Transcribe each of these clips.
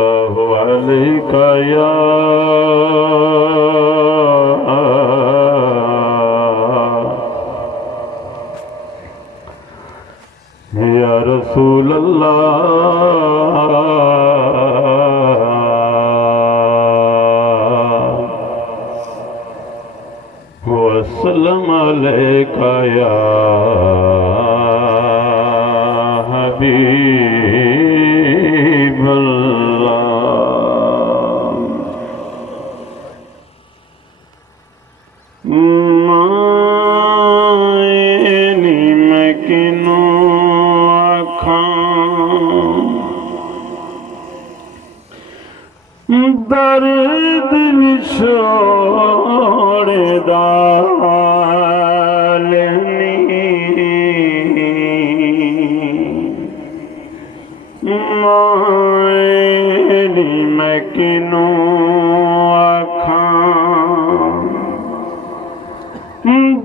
सल्लल्लाहु अलैका या रसूल अल्लाह वस्सलाम अलैका या हबीब अल्लाह। मायनी मैं किनू दर्द विछोड़े दालनी मायनी मैं किनू आखां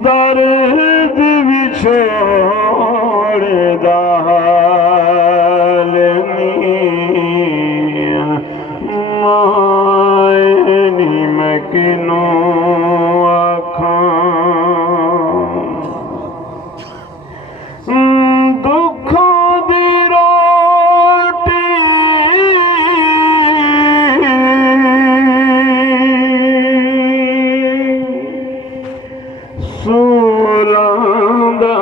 दर्द विछोड़े दालनी मायनी मैं किनू आखां दुखों दी रोटी सूलां दा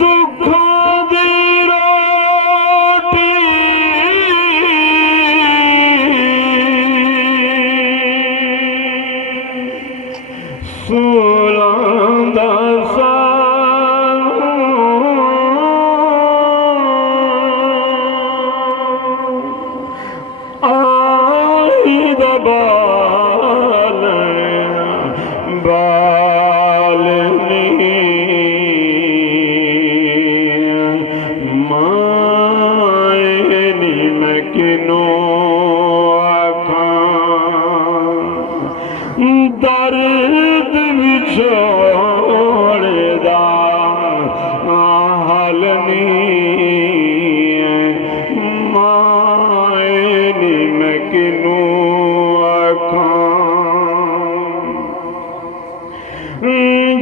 दुखों दी रोटी सूलां दा आई दबाल बालनी मायनी मैं किनू आखां दर्द विछोड़े दा हालनी मायनी मैं किनू आखां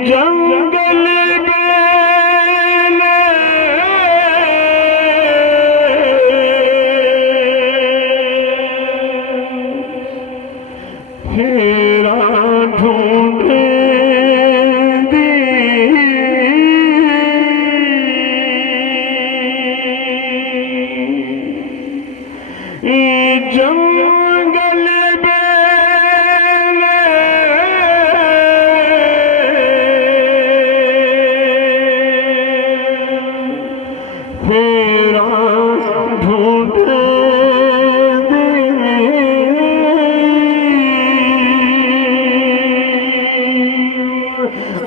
जंगल बेले हेरा ढूंढे दी जंगल बेले हेरा ढूंढे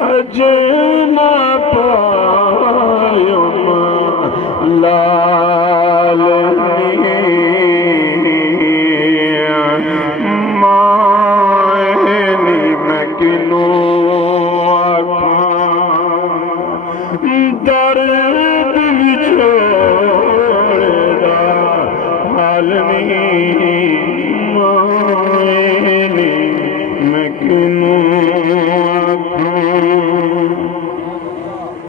अजना पायो लालनी मायनी मैं किनू आखां दर्द विछोड़े दा हालनी मायनी मैं किनू आखां